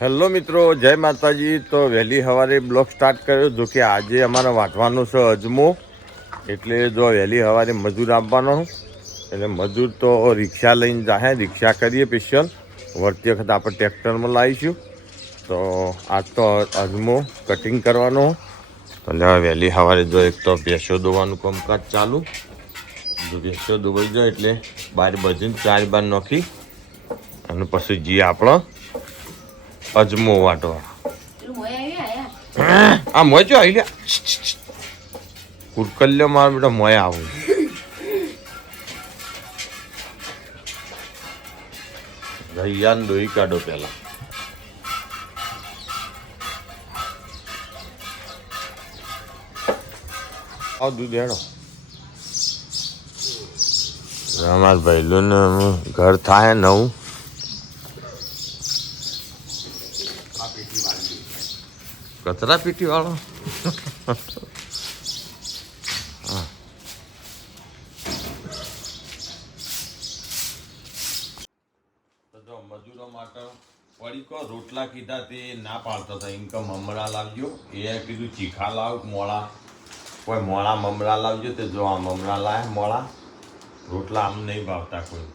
Hello મિત્રો, જય માતાજી. તો વહેલી સવારે બ્લોગ સ્ટાર્ટ કર્યો. જો કે આજે અમારે વાંચવાનો છે અજમો. એટલે જો વહેલી સવારે મજૂર આપવાનો એટલે મજૂર તો રિક્ષા લઈને જાહે. રિક્ષા કરીએ સ્પેશિયલ. વળતી વખત આપણે ટ્રેક્ટરમાં લાવીશું. તો આજ તો અજમો કટિંગ કરવાનો તો વહેલી સવારે જો એક તો ભેંસો દોવાનું કામકાજ ચાલુ. જો ભેંસો દોવાઈ જાય એટલે બાર બજીને ચાર બાર નાખી. અને પછી જે આપણો અજમો વાટો આ મોય જો આવી લ્યા. કુરકલ્યો મારો બેટા મોય આવું. રૈયાન દોઈ કાઢો પેલા. આવ દૂધ હેડો અમારા ભાઈલોને ઘર થાય નવું. કચરા પીટી વાળો તો જો મજૂરો માટે પડીકો રોટલા કીધા તે ના પાડતા હતા. ઇન્કમ મમરા લાવજો. એ કીધું ચીખા લાવ મોળા. કોઈ મોળા મમરા લાવજો તે જો આ મમરા લાય મોળા. રોટલા આમ નહીં ભાવતા કોઈ.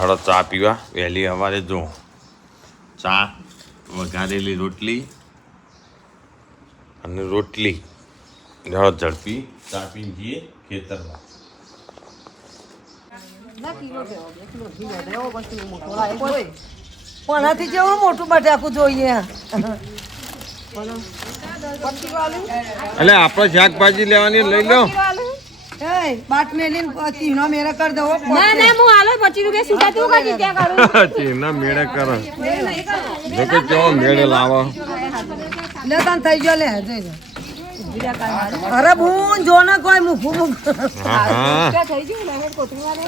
હળો ચા પીવા. વહેલી સવારે જો ચા વઘારેલી રોટલી અને રોટલી ઝડપી ચા પીને જઈએ ખેતરમાં. કોનાથી જેવું મોટું બટાકું જોઈએ. એટલે આપણે શાકભાજી લેવાની લઈ લો. મેળે કરે કેવો મેળે લાવો. લે તને થઈ ગયો લે જોઈ લે. અરે ભૂન જો ને કોઈ થઈ ગયું કોથળી વાળે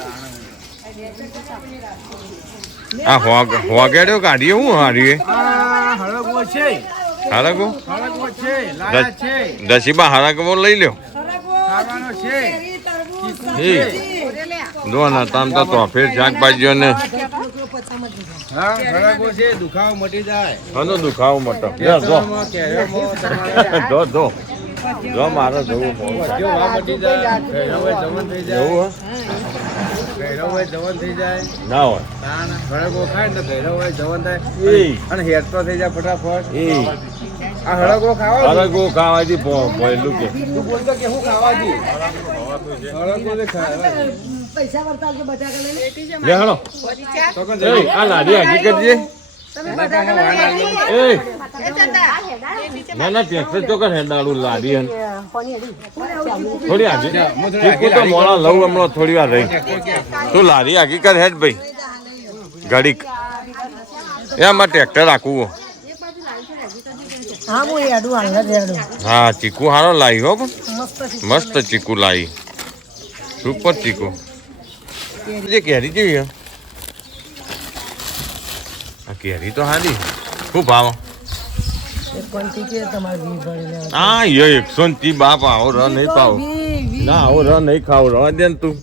આ હોગ હોગેડ્યો કાઢીએ હું હારીએ? હળગવો છે. હળગવો? છે લાયા છે. દસીબા હારગો લઈ લ્યો. છે. જો ના તામ તો તોફેર શાકભાજીઓ ને હા હળગવો છે દુખાવો મટી જાય. હનો દુખાવો મટો. જો. જો જો. જો મારે જવું જો વા મટી જાય જવન થઈ જાય. જવન થઈ જાય. ના હોય. ખાય ને ઘેરો હોય જવન થાય. અને હેરતો થઈ જાય ફટાફટ. એ. આ હળગવો ખાવો છે? હરગો ખાવાથી પહેલું કે. તું બોલતો કે હું ખાવાથી હળગવો ખાવા પૈસા વળતા આવજો બટાકા લઈને. લે હળો તો કે એ આ લાડી આગી કરજે એ. ના ના ટ્રેક્ટર ચોકર હેડાળું લાડી હન થોડી આજે. ચીકુ તો મોડા લઉં હમણાં થોડી વાર રહી. તું લારી આગી કર હેડ ભાઈ. ઘડીક. એમાં ટ્રેક્ટર રાખવું હા. જ ચીકુ હારો લાવી હો પણ. મસ્ત ચીકુ. લાવી સુપર ચીકુ. જે કેરી કેવી? આ કેરી તો હાલી શું ભાવ? હા, યો એકસો ને બાપ, આવો ર, નહીં પાવ ના, આવો ર, નહીં ખાવ, રવા દે ને તું.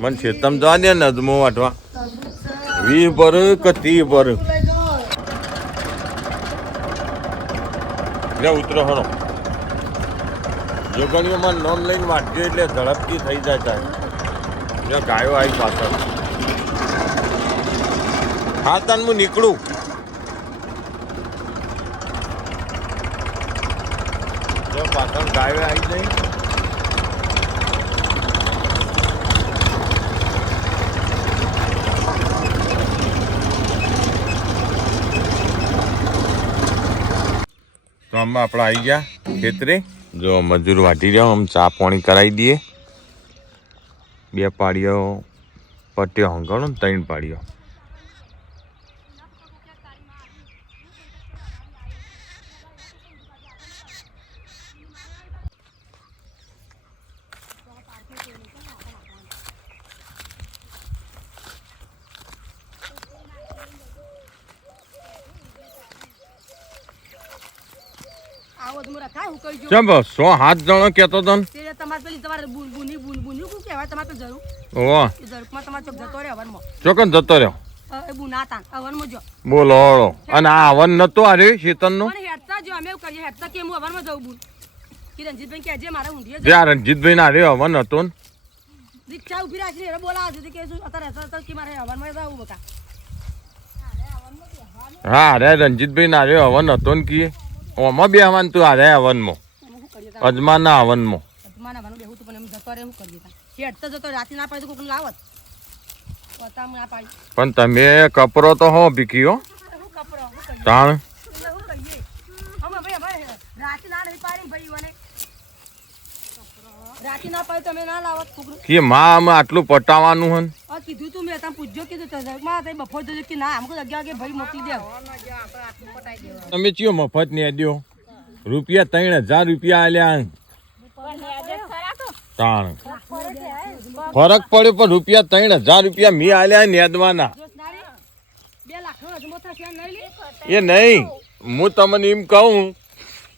મને છેતમ જવા દે ને અજમો વાટવા. વી પર કે ત્રી પર ઉતરો હરો જોગણીઓમાં નોમ લઈને વાંચ્યો એટલે ઝડપથી થઈ જાય જો ગાયો આવી પાછળ. હા, તન હું નીકળું. જો પાછળ ગાયો આવી જઈ તો આમાં આપણે આવી ગયા ખેતરે. જો મજૂર વાટી રહ્યો, આમ ચા પાણી કરાવી દઈએ. બે પાડીઓ પટ્યો હંગણો ને ત્રણ પાડીઓ ચમ સો હાથ જણો કેતો તન? તમારે પેલી તમારે બુન બુની બુન શું કહેવાય? તમારે તો જરૂર. ઓહો. એ તમારે ચોક જતો રહે વનમાં ચોકન જતો રહ્યો. એ બુના તાન અવનમાં જો. બોલો હળો. અને આ હવન નતો રણજીતભાઈ ના આરે હવન હતો ને? રિક્ષા ઊભી રાખી એને બોલાવે છે કે શું અત્યારે અત્યારે કે મારે હવનમાં જવું બકા. હા અરે રણજીતભાઈ ના હવન હતો ને કીએ. ઓમાં બે હવન તું આરે હવનમાં? અજમાના હવનમાં તું પણ એમ કરીએ? હેડતા જતો રાતે ના પાડે તો કોકને લાવત. પતા ના પાડી. પણ તમે કપરો તો હો કરીએ? તાણ. એટલે શું કરીએ? અમે ભાઈ અમારે રાતે ના નહીં પાડી ને ભાઈ મને રાતે ના પાડી તમે ના લાવત કે માં અમે આટલું પટાવાનું હન? આ કીધું તું મેં તમે પૂછજો કીધું તો માં તે બફોર જજો કે ના અમુક જગ્યા કે ભાઈ મોકલી દે તમે ચિયો મફત ને દ્યો રૂપિયા ત્રણ હજાર રૂપિયા આલ્યા તાણ ફરક પડ્યો પણ રૂપિયા ત્રણ હજાર રૂપિયા મી આલ્યા નેદવાના. એ નહીં, હું તમને એમ કહું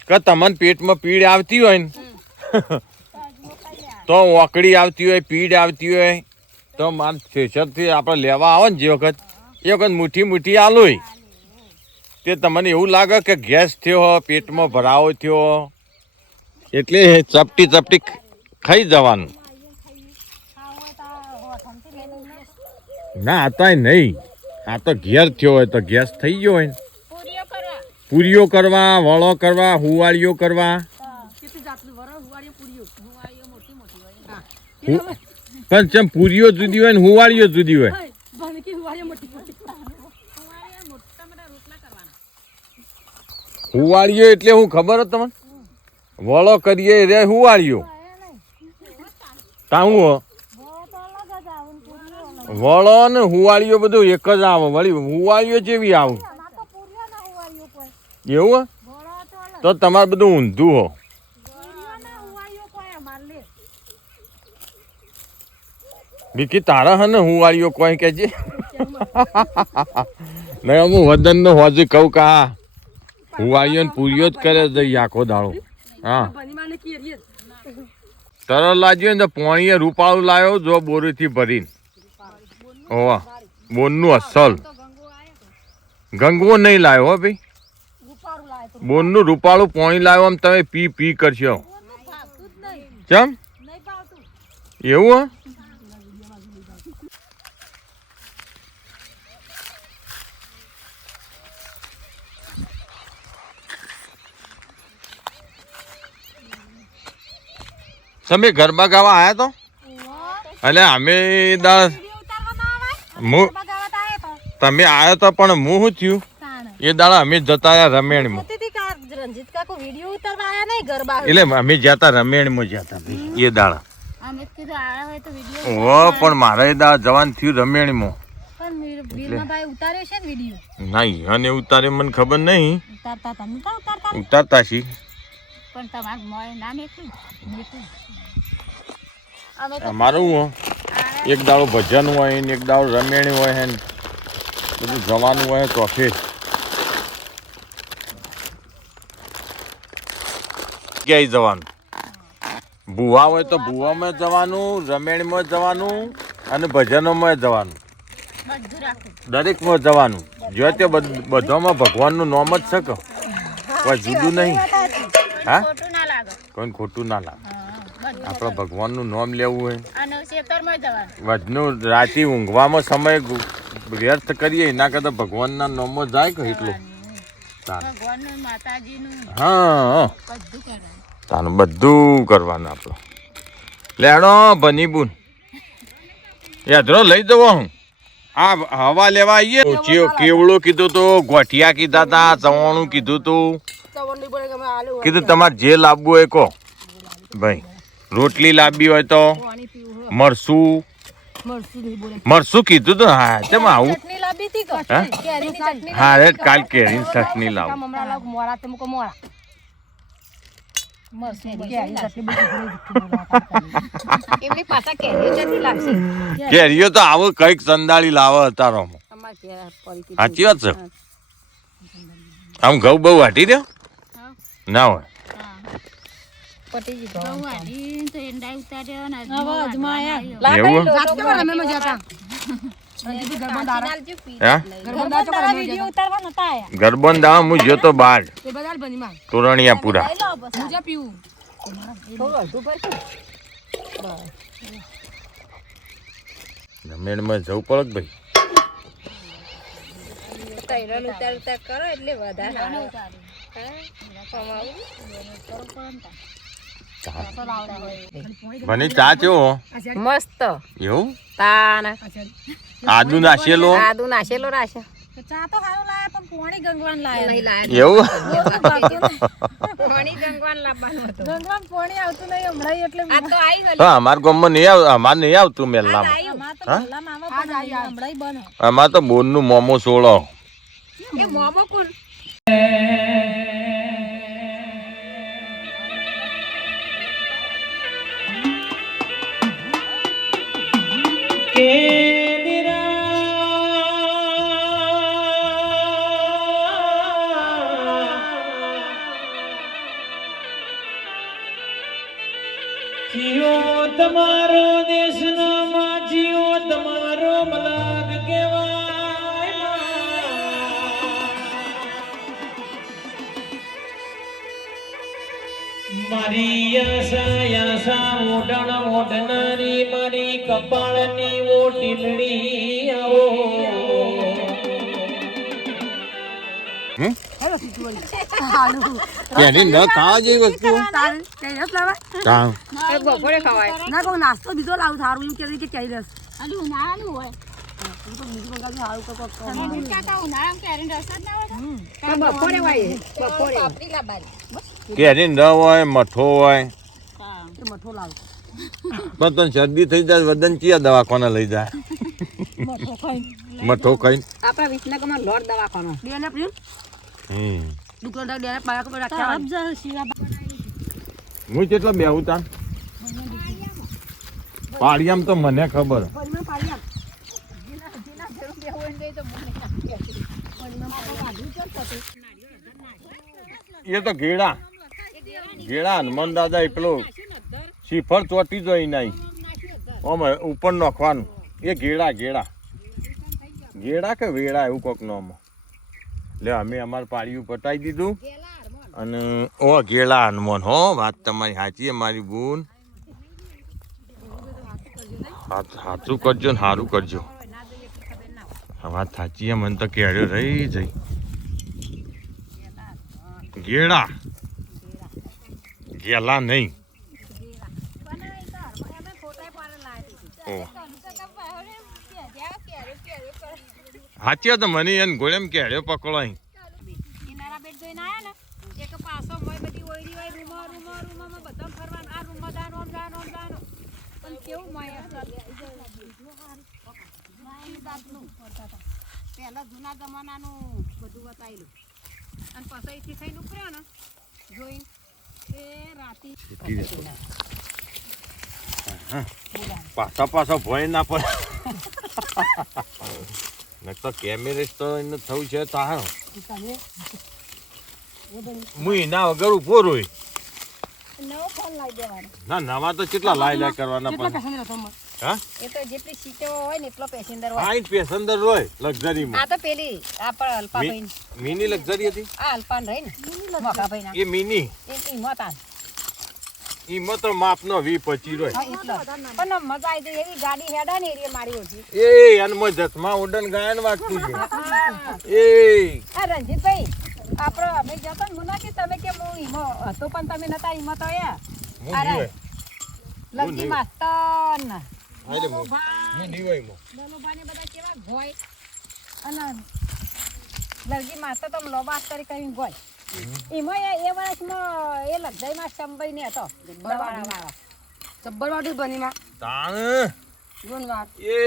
કે તમને પેટમાં પીડ આવતી હોય ને, તો ઓકડી આવતી હોય, પીડ આવતી હોય, તો માર થેસરથી આપણે લેવા આવે ને જે વખત. એ વખત મુઠ્ઠી મુઠ્ઠી આલુય. તે તમને એવું લાગે કે ગેસ થયો, પેટમાં ભરાવો થયો. એટલે ચપટી ચપટી ખાઈ જવાનું. ના આ તો નહીં. આ તો ઘેર થયો હોય તો ગેસ થઈ ગયો હોય પૂરીઓ કરવા, વળો કરવા, હુવાળીઓ કરવા. પણ જેમ પૂરીઓ જુદી હોય ને હુવાળીઓ જુદી હોય. હુવાળીઓ એટલે હું ખબર જ તમને? વળો કરીએ રે હુવાળીઓ. કાં વળો ને હુવાળીઓ બધું એક જ આવે, વળી હુવાળીઓ જેવી આવું. એવું? તો તમારે બધું ઊંધું હો. બીકી તારા હે ને હુવાળીઓ કોઈ કહેજે નહીં હું વદન નો હોજે કહું કે આ હુવાળીઓ ને પૂરીઓ જ કરે છે આખો દાડો. હા. તરલ લાજ્યો ને તો પોણીએ રૂપાળું લાવ્યો જો બોરીથી ભરીને. ઓવા બોનનું અસલ. ગંગવો નહીં લાવ્યો હો ભાઈ. બોનનું રૂપાળું પોણી લાવ્યો આમ તમે પી પી કરશો. ચમ? એવું હો? તમે ગરબા ગાવા આયા તો? એટલે અમે દાળ હું તમે આયો તો પણ હું શું થયું એ દાડા અમે જતા રહ્યા રમેણમાં. રંજીત કાકો વીડિયો ઉતારવા આયા નહીં ગરબા એટલે અમે જતા રમેણમાં જતા એ દાડા. અમે કીધું આયા હોય તો વીડિયો ઓ પણ મારા એ દાડા જવાન થયું રમેણમાં. પણ વીરમાં ભાઈ ઉતાર્યો છે ને વીડિયો નહીં અને ઉતારે મને ખબર નહીં. ઉતારતા તમે ઉતારતા ઉતારતા છી પણ તમારું મોય ના મેકલું મેકલું અમે અમારું હો. એક દાડો ભજન હોય ને એક દાડો રમેણી હોય ને બધું જવાનું હોય તો ફેર ક્યાંય જવાનું? ભૂવા હોય તો ભૂવામાં જવાનું રમેણીમાં જવાનું અને ભજનોમાં જવાનું. દરેકમાં જવાનું. જો તે બધામાં ભગવાનનું નામ જ છે કે? જુદું નહીં. હા? કોઈ ખોટું ના લાગે. આપણે ભગવાનનું નામ લેવું હોય. વધનું રાતે ઊંઘવામાં સમય વ્યર્થ કરીએ એના કરતા ભગવાનના નામમાં જાય કે એટલું? હા તાન બધું કરવાનું આપણે. લેણો બની બુન યાદરો લઈ જવો હું. આ હવા લેવા આવીએ કેવડો કીધું તો ગોઠિયા કીધા તા ચવાણું કીધું તું. કીધું તમારે જે લાવવું હોય કહો ભાઈ રોટલી લાવવી હોય તો મરસું મરસું નહીં બોલે મરસું કીધું તો હા તેમ આવું હા? કેરીની ચટણી હા રે કાલ કેરીની ચટણી લાવું કેરીઓ તો આવો કંઈક સંદાળી લાવે પડી સાચી વાત છે આમ ઘઉં બહુ વાટી દો હા. ના હોય. ગરબન દાવા હું. જ્યો બાર. તોરણિયા પૂરા લો જવું પડે ભાઈ? ઉતાર ઉતાર કરો એટલે વધારે મને ચા ચેવો મસ્ત. એવું? તાન આદુ નાશેલો આદુ નાશેલો રાશે. ચા તો સારો લાયા પણ પોણી ગંગવાન લાયા એવું? પોણી ગંગવાન લાવવાનું હતું. ગંગવાન પોણી આવતું નહીં હમણાં એટલે આ તો આવી ગયું. હા અમાર ગામમાં નહીં આવ અમાર નહીં આવતું બને. અમાર તો બોનનું મોમો સોળો. એ મોમો કોણ? મારી આશા ઓઢણ ઓઢનારી મારી કપાળની ઓટીલડી આવો. એની ન ખાવા જેવી વસ્તુ. કાં બપોરે ખવાય ના નાસ્તો બીજો લાવું સારું એમ કે કે કહી દસ હોય. તમે કાકા ઉનાળામાં કેરીનો રસ જ ના હોય બપોરે વાય બપોરે. કેરી ન હોય મઠો હોય. મઠો લાવો. પણ તને શરદી થઈ જાય વદન ચિયા દવાખાને લઈ જાય? મઠો ખાઈ. આપણા વિસનગરમાં લોટ દવાખાનો. બેને પ્રિય હમ. દુકાનદાર બેને પાયા પર રાખ્યા અબજા શિવા હું કેટલો બેહું તાન પાડિયામ તો મને ખબર. એ તો ઘેડા. ઘેડા હનુમાન દાદા એ પેલો શ્રીફળ ચોટી જોઈ નાઈ. ઓમ ઉપર નાખવાનું. એ ઘેડા ઘેડા ઘેડા કે વેડા એવું કોક નામ. લે, અમે અમારું પાડિયું પટાઈ દીધું. અને, ઓ ઘેડા હનુમાન. હો, વાત તમારી સાચી, અમારી બૂન. સાચું કરજો ને સારું કરજો. વાત સાચી મને તો કેળ્યો રહી જઈ. ઘેડા ગેલા નહીં ઓ તો મને એને ગોળેમ કેળ્યો પકડો અહીં પહેલા જૂના જમાનાનું બધું બતાવેલું અને પછી અહીંથી થઈને ઉપડ્યો ને જોઈને પાછા પાછા ભોય ના પડે. તો કેમેરેસ્ટ તો એને થયું છે તારો હું એના વગર ઊભો રોય. નવો ફોન લાવી દેવાનો. ના નવા તો કેટલા લાય લાય કરવાના પણ. હા? એ તો જેટલી સીટો હોય ને એટલો પેસેન્જર હોય. પેસેન્જર લક્ઝરીમાં. આ તો પેલી આ પણ અલ્પાભાઈ મિની લક્ઝરી હતી? આ અલ્પાન રહી ને મોખાભાઈ ના એ મિની. એ એ મોતા ઈમાં તો માપનો રોય પણ મજા આવી એવી ગાડી હેડા ને એરિયા મારી ઓછી. એ અનમો જતમાં ઉડન ગાયન વાગતું છે. એ. આ આપણો અમે જતો ને મુના કે તમે કે હું ઈમો હતો પણ તમે નતા ઈમો તો એ. હું અરે. નીવે લગજી નહીં. માસ્તર ને. હાલે મો. હું નીવે મો. દલોભાઈ ને બધા કેવા ગોય. અને લગી માતા તો લોબા કરી કરીને ગોય. એમાં એ એ વર્ષમાં એ લગજાઈમાં સંભાઈ ને હતો. દવાડા વાળો જબ્બર વાટું બનીમાં તાણ. ગુણવાર એ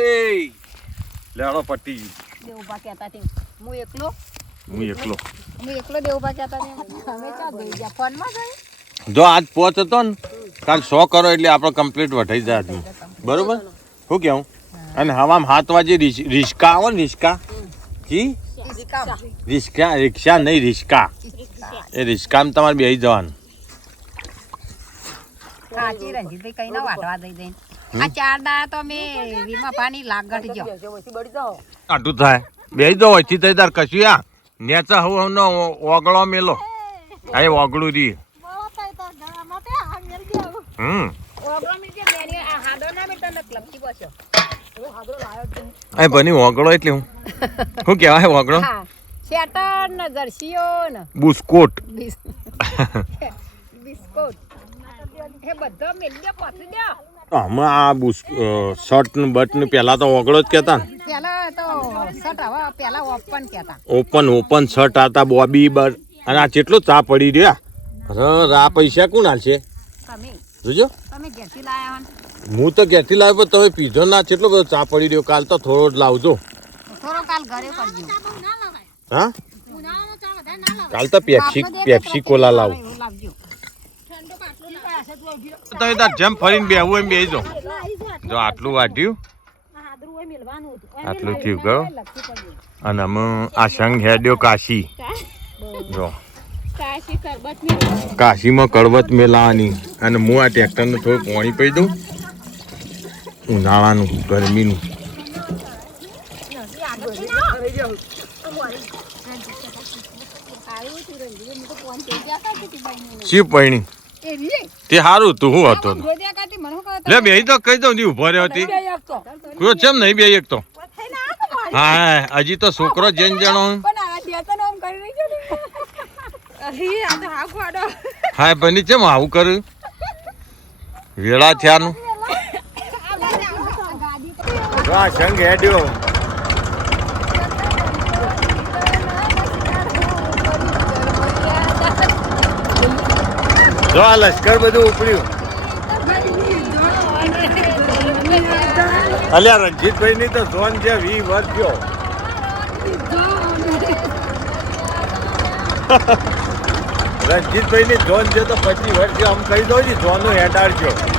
લેડો પટ્ટી. દેવભા કહેતા તે. હું એકલો? હું એકલો. હું એકલો દેવભા કહેતા તે? અમે ચા ગઈ ગયા? ફોનમાં ગઈ જો આજ પહોંચતો ને કાલ સો કરો એટલે આપણે કમ્પ્લીટ વઢાઈ જાય. બરોબર? શું કેવું? અને હવામાં હાથ વાજે રિસ- રિસ્કા આવો ને રિસ્કા? જી? રિસ્કા રિક્ષા નહીં રિસ્કા. એ રિસ્કામાં તમારે બેસી જવાનું. સાચી રંજીતભાઈ કઈ ના વાટવા દઈ દઈને. આ ચાર દાડા તો મેં વીમા પાણી લાગટ જો આટલું થાય. બે દો વચ્ચે થઈ તાર કશું આ નેચા હું હમનો ઓગળો મેલો. આ એ ઓગળું રી. હમ. એ બની ઓગળો એટલે હું. શું કહેવાય ઓગળો શેટર ને જર્સીઓ ને બુસ્કોટ બિસ્કોટ. એ બધો મેલ્યો પથરી દે. હમણાં આ બુસ શર્ટ ને બટ ને પહેલા તો ઓગળો જ કહેતા. ને પેલા તો શર્ટ હવે પેલા ઓપન કહેતા. ઓપન ઓપન શર્ટ હતા બોબી બર અને આ કેટલો ચા પડી રહ્યા? આ પૈસા કોણ હાલશે તમે. જોજો. તમે ઘેરથી લાયા હો હું તો ઘેરથી લાવ્યો પણ તમે પીધો ના કેટલો બધો ચા પડી રહ્યો? કાલ તો થોડો જ લાવજો. થોડો કાલ ઘરે કરજો હા કાલ તો પેપ્સી પેપ્સી કોલા લાવ. તમે તાર જેમ ફરીને બેહવું એમ બેહી જો આટલું વાટ્યું આટલું થયું ગયો. અને અમે આ સંઘ હેડ્યો કાશી. જો. કાશીમાં કડવત મેલાવાની અને હું આ ટ્રેક્ટરને થોડું પાણી પી દઉં. ઉનાળાનું ગરમીનું. શી પૈણી? તે સારું તું હું હતો લે બે તો કહી દઉં ની ઊભો રહ્યો હતી. કોઈ ચેમ નહીં બે એક તો? હા હજી તો છોકરો જેન જણો પણ આ બે તો આમ કરી રહી છે અરે આ તો હાફ વાડો હા બની ચેમ આવું કર્યું? વેળા થયાનું. આ સંગ હેડ્યો. જો આ લશ્કર બધું ઉપડ્યું. અલ્યા રણજીતભાઈ ની તો ઝોન છે વી વર્ષ ગયો. રણજીતભાઈ ની ઝોન છે તો પચીસ વર્ષ આમ કહી દો ને ઝોનનું હેડાડજો